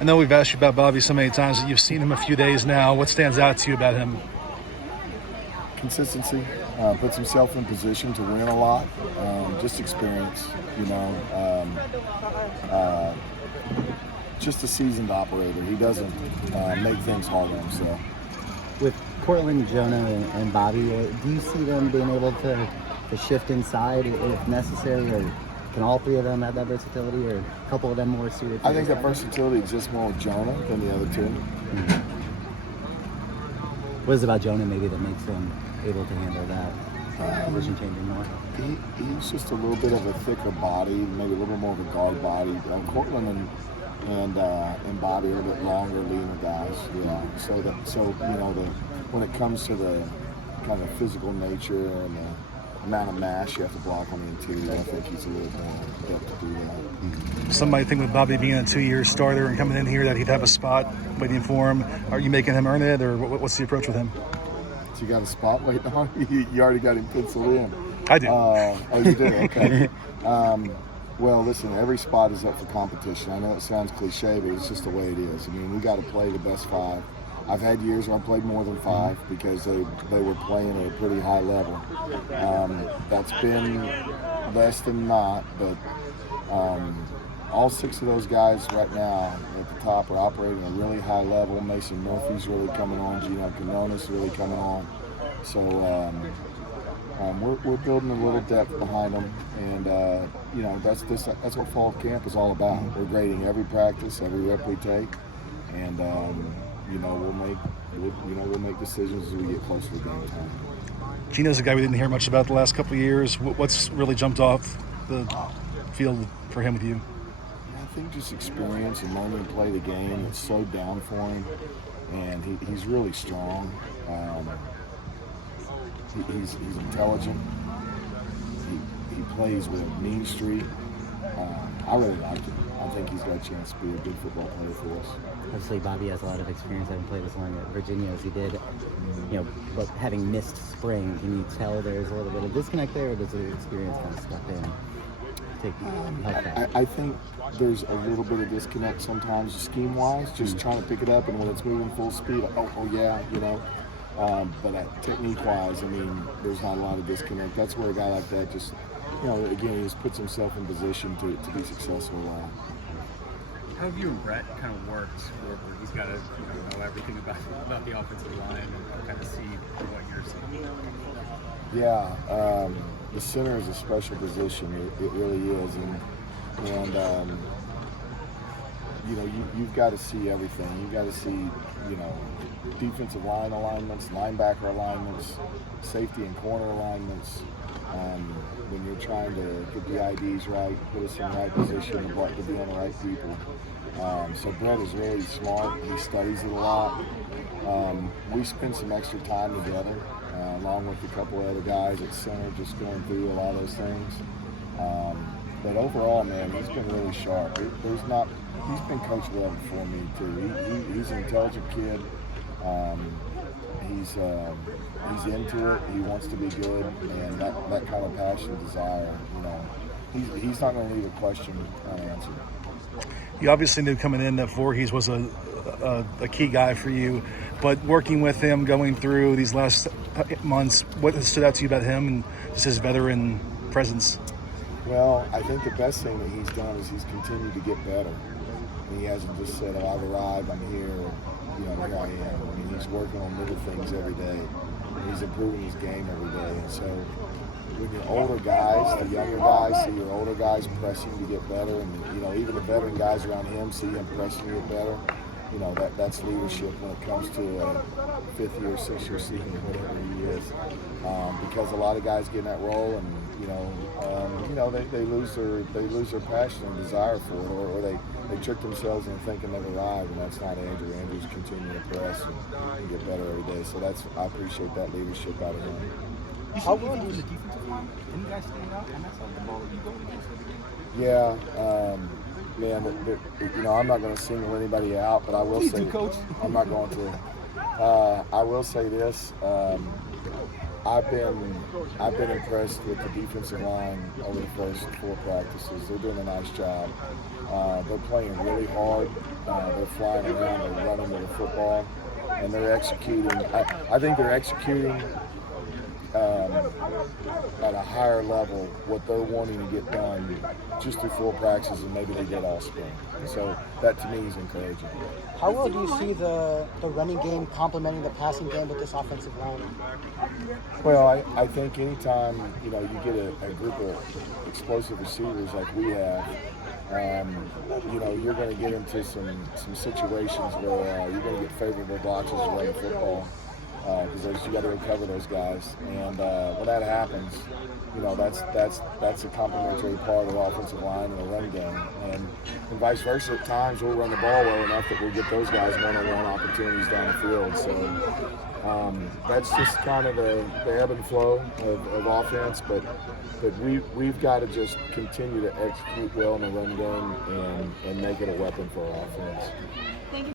I know we've asked you about Bobby so many times that you've seen him a few days now. What stands out to you about him? Consistency, puts himself in position to win a lot, just experience, just a seasoned operator. He doesn't make things hard on himself. With Cortland, Jonah, and Bobby, do you see them being able to shift inside if necessary, or can all three of them have that versatility, or a couple of them more suited? I think that versatility exists more with Jonah than the other two. Mm-hmm. What is it about Jonah maybe that makes him able to handle that position changing more? He's just a little bit of a thicker body, maybe a little more of a guard body. Cortland and Bobby are a little bit longer, leaner guys. Yeah. When it comes to the kind of physical nature and the amount of mass you have to block on the interior, I think he's a little more adept to do that. Somebody think with Bobby being a 2-year starter and coming in here that he'd have a spot waiting for him. Are you making him earn it, or what's the approach with him? So you got a spot waiting on you? You already got him penciled in. I do. Oh, you did? Okay. Well, listen, every spot is up for competition. I know it sounds cliche, but it's just the way it is. I mean, we got to play the best 5. I've had years where I played more than 5 because they were playing at a pretty high level. That's been less than not, but all 6 of those guys right now at the top are operating at a really high level. Mason Murphy's really coming on. Gino Canona's really coming on. So we're building a little depth behind them, and that's what fall camp is all about. We're grading every practice, every rep we take, and we'll make decisions as we get closer to game time. Gino's a guy we didn't hear much about the last couple of years. What's really jumped off the field for him with you? I think just experience and learning to play the game. It's so down for him, and he's really strong. He's intelligent. He plays with a mean streak. I really like him. I think he's got a chance to be a good football player for us. Obviously, Bobby has a lot of experience. I haven't played as long at Virginia as he did. But having missed spring, can you tell there's a little bit of disconnect there, or does the experience kind of step in? I think there's a little bit of disconnect sometimes scheme-wise, just trying to pick it up, and when it's moving full speed, but technique-wise, I mean, there's not a lot of disconnect. That's where a guy like that just, again, he just puts himself in position to be successful. How have you and Brett kind of worked where he's got to know everything about the offensive line and kind of see what you're seeing? Yeah, the center is a special position. It really is, and you've got to see everything. You've got to see, defensive line alignments, linebacker alignments, safety and corner alignments. When you're trying to get the IDs right, put us in the right position to be on the right people. So Brett is really smart. He studies it a lot. We spend some extra time together, along with a couple of other guys at center, just going through a lot of those things. But overall, man, he's been really sharp. He's been coach level for me too. He's an intelligent kid. He's into it. He wants to be good, and that kind of passion, desire. He's not going to leave a question unanswered. You obviously knew coming in that Voorhees was a key guy for you, but working with him, going through these last months, what has stood out to you about him and just his veteran presence? Well, I think the best thing that he's done is he's continued to get better. He hasn't just said, "Oh, I've arrived, I'm here, here I am." I mean, he's working on little things every day. He's improving his game every day. And so when your older guys, the younger guys, see your older guys pressing to get better, and even the veteran guys around him see him pressing to get better, that's leadership when it comes to a 5th-year, 6th-year senior, whatever he is. Because a lot of guys get in that role, and they lose their passion and desire for it, or they trick themselves into thinking they've arrived, and that's not Andrew. Andrew's continuing to press and get better every day. So I appreciate that leadership out of him. How well in the defensive line? Any guys stand out on that side of the ball that you go against every game? Yeah, man. I'm not going to single anybody out, but I will say, Coach. I'm not going to. I will say this. I've been impressed with the defensive line over the first 4 practices. They're doing a nice job. They're playing really hard. They're flying around. They're running with the football, and they're executing. I think they're executing at a higher level what they're wanting to get done just through 4 practices, and maybe they did all spring. So that to me is encouraging. How well do you see the running game complementing the passing game with this offensive line? Well, I think anytime you get a group of explosive receivers like we have, you're going to get into some situations where you're going to get favorable blocks as you run the football. Because you got to recover those guys, and when that happens, that's a complementary part of the offensive line and the run game, and vice versa. At times we'll run the ball well enough that we'll get those guys one-on-one opportunities down the field. So that's just kind of the ebb and flow of offense, but we've got to just continue to execute well in the run game and make it a weapon for our offense.